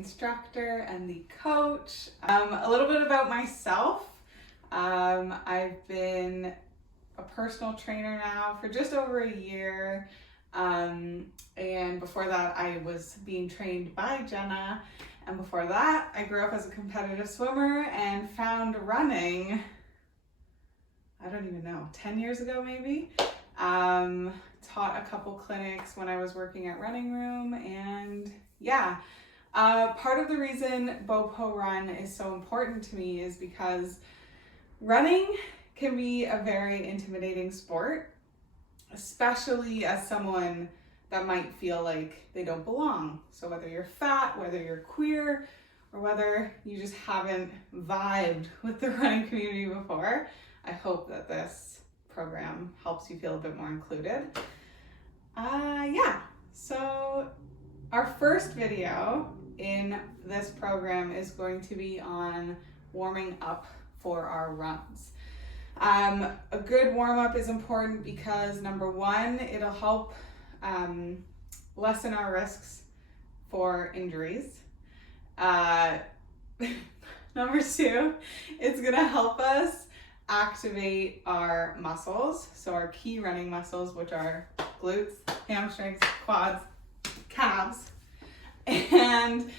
instructor and the coach. A little bit about myself. I've been a personal trainer now for just over a year. And before that, I was being trained by Jenna. And before that, I grew up as a competitive swimmer and found running, I don't even know, 10 years ago maybe. Taught a couple clinics when I was working at Running Room, and yeah. Part of the reason BOPO Run is so important to me is because running can be a very intimidating sport, especially as someone that might feel like they don't belong. So whether you're fat, whether you're queer, or whether you just haven't vibed with the running community before, I hope that this program helps you feel a bit more included. So our first video in this program is going to be on warming up for our runs. A good warm-up is important because number one, it'll help lessen our risks for injuries. Number two, it's gonna help us activate our muscles, so our key running muscles, which are glutes, hamstrings, quads, calves, and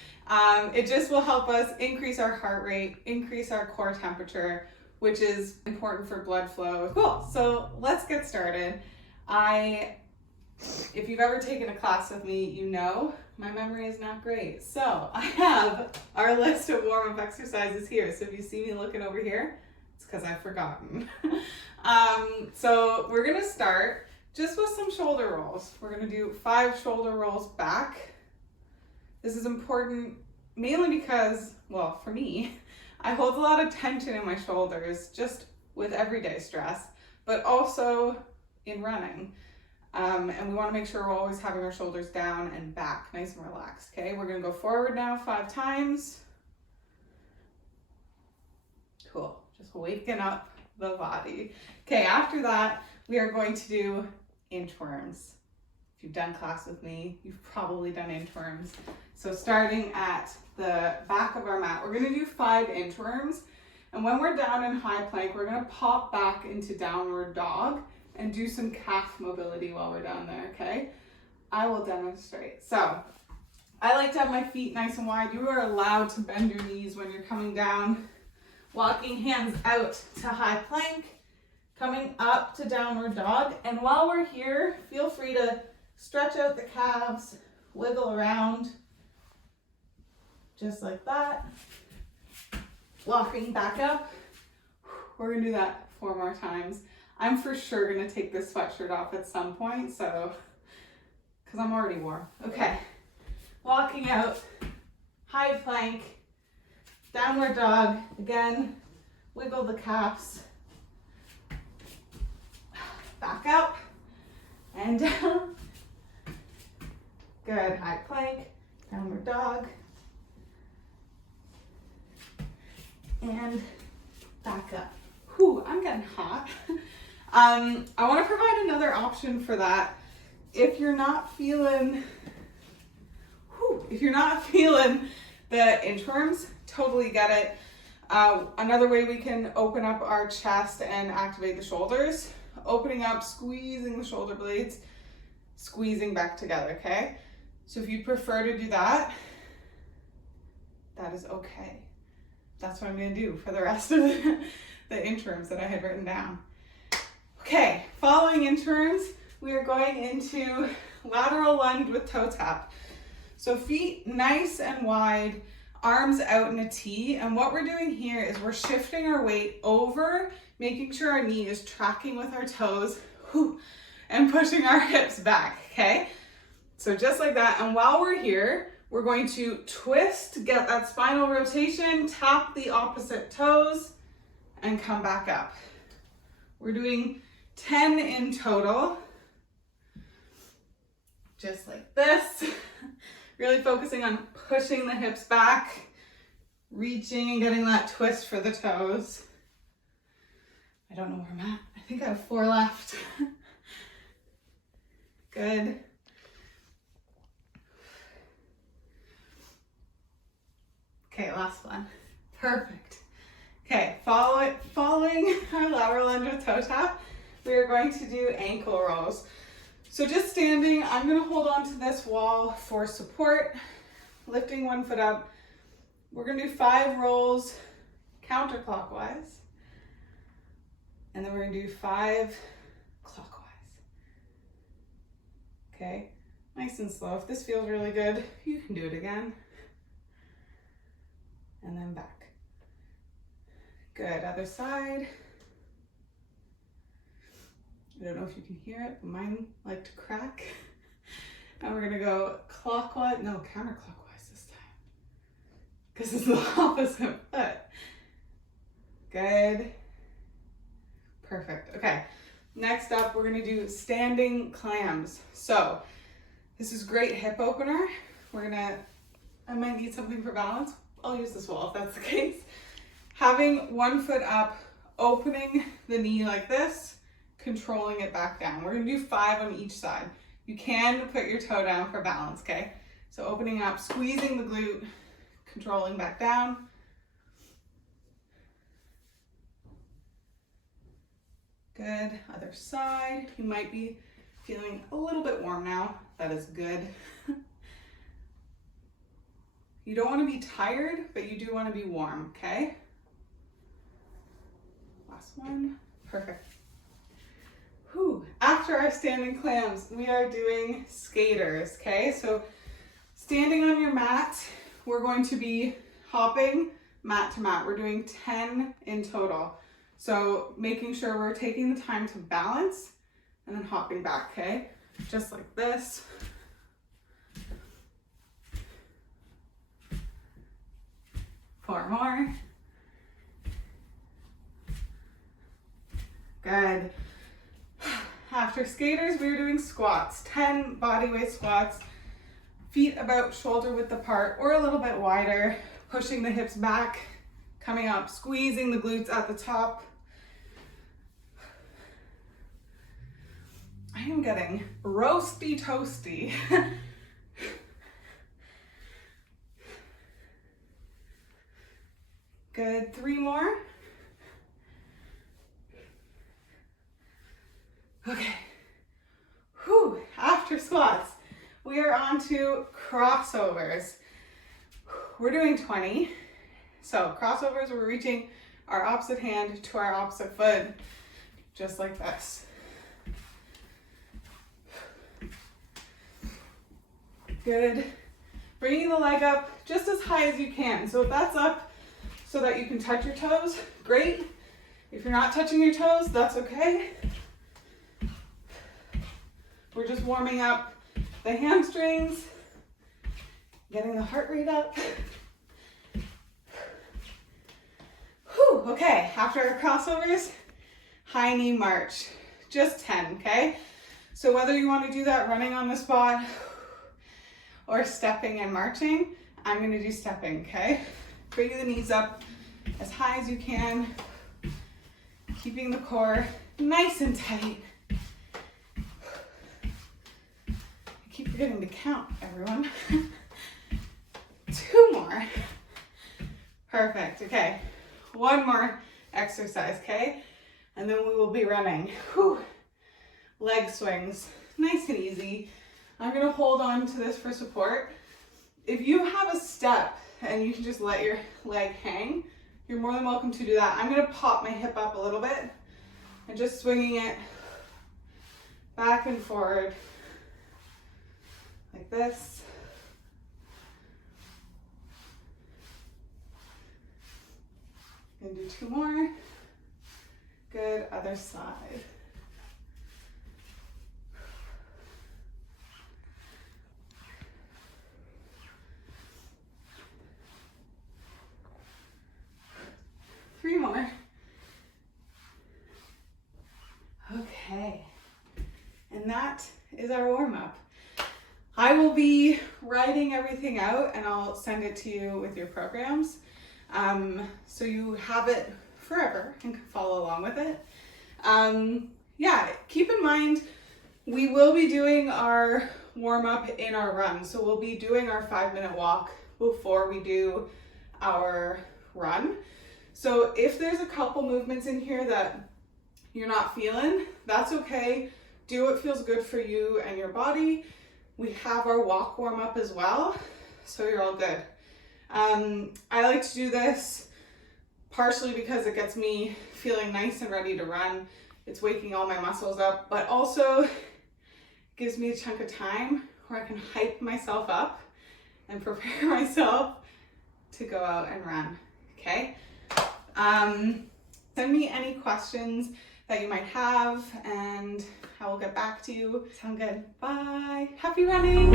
it just will help us increase our heart rate, increase our core temperature, which is important for blood flow. Cool, so let's get started. If you've ever taken a class with me, you know my memory is not great. So I have our list of warm-up exercises here. So if you see me looking over here, it's because I've forgotten. So we're gonna start just with some shoulder rolls. We're gonna do 5 shoulder rolls back. This is important mainly because, well, for me, I hold a lot of tension in my shoulders just with everyday stress, but also in running. And we wanna make sure we're always having our shoulders down and back, nice and relaxed, okay? We're gonna go forward now 5 times. Cool, just waking up the body. Okay, after that, we are going to do inchworms. If you've done class with me, you've probably done inchworms. So starting at the back of our mat, we're gonna do 5 inchworms. And when we're down in high plank, we're gonna pop back into downward dog and do some calf mobility while we're down there, okay? I will demonstrate. So I like to have my feet nice and wide. You are allowed to bend your knees when you're coming down. Walking hands out to high plank, coming up to downward dog. And while we're here, feel free to stretch out the calves, wiggle around, just like that. Walking back up. We're gonna do that 4 more times. I'm for sure gonna take this sweatshirt off at some point, so, because I'm already warm. Okay, walking out, high plank, downward dog, again, wiggle the calves, back up, and down. Good, high plank, downward dog, and back up. Whew, I'm getting hot. I want to provide another option for that. If you're not feeling, the inchworms, totally get it. Another way we can open up our chest and activate the shoulders, opening up, squeezing the shoulder blades, squeezing back together, okay? So if you prefer to do that, that is okay. That's what I'm gonna do for the rest of the inchworms that I had written down. Okay, following inchworms, we are going into lateral lunge with toe tap. So feet nice and wide, arms out in a T, and what we're doing here is we're shifting our weight over, making sure our knee is tracking with our toes, and pushing our hips back, okay? So just like that, and while we're here, we're going to twist, get that spinal rotation, tap the opposite toes, and come back up. We're doing 10 in total, just like this. Really focusing on pushing the hips back, reaching and getting that twist for the toes. I don't know where I'm at. I think I have 4 left. Good. Okay, last one. Perfect. Okay, following our lateral lunge with toe tap, we are going to do ankle rolls. So just standing, I'm gonna hold on to this wall for support, lifting one foot up. We're gonna do 5 rolls counterclockwise, and then we're gonna do 5 clockwise. Okay, nice and slow. If this feels really good, you can do it again. And then back. Good, other side. I don't know if you can hear it, but mine like to crack. And we're gonna go clockwise, no, counterclockwise this time. Because it's the opposite foot. Good. Perfect, okay. Next up, we're gonna do standing clams. So, this is great hip opener. I might need something for balance. I'll use this wall if that's the case. Having one foot up, opening the knee like this, controlling it back down. We're gonna do 5 on each side. You can put your toe down for balance, okay? So opening up, squeezing the glute, controlling back down. Good, other side. You might be feeling a little bit warm now. That is good. You don't want to be tired, but you do want to be warm, okay? Last one, perfect. Whew. After our standing clams, we are doing skaters, okay? So standing on your mat, we're going to be hopping mat to mat. We're doing 10 in total. So making sure we're taking the time to balance and then hopping back, okay? Just like this. Four more. Good. After skaters, we are doing squats, 10 body weight squats, feet about shoulder width apart or a little bit wider, pushing the hips back, coming up, squeezing the glutes at the top. I am getting roasty toasty. Good, 3 more. Okay, whew, after squats, we are on to crossovers. We're doing 20. So crossovers, we're reaching our opposite hand to our opposite foot, just like this. Good. Bringing the leg up just as high as you can. So if that's up so that you can touch your toes, great. If you're not touching your toes, that's okay. We're just warming up the hamstrings, getting the heart rate up. Whew, okay, after our crossovers, high knee march, just 10, okay? So whether you want to do that running on the spot or stepping and marching, I'm going to do stepping, okay? Bring the knees up as high as you can, keeping the core nice and tight. I keep forgetting to count, everyone. 2 more. Perfect, okay. 1 more exercise, okay? And then we will be running. Whew. Leg swings, nice and easy. I'm gonna hold on to this for support. If you have a step and you can just let your leg hang, you're more than welcome to do that. I'm gonna pop my hip up a little bit and just swinging it back and forward like this. Gonna do 2 more. Good, other side. Three more. Okay, and that is our warm-up. I will be writing everything out and I'll send it to you with your programs. So you have it forever and can follow along with it. Yeah, keep in mind, we will be doing our warm up in our run. So we'll be doing our 5-minute walk before we do our run. So if there's a couple movements in here that you're not feeling, that's okay. Do what feels good for you and your body. We have our walk warm up as well, so you're all good. I like to do this partially because it gets me feeling nice and ready to run. It's waking all my muscles up, but also gives me a chunk of time where I can hype myself up and prepare myself to go out and run, okay? Send me any questions that you might have and I will get back to you. Sound good? Bye. Happy running.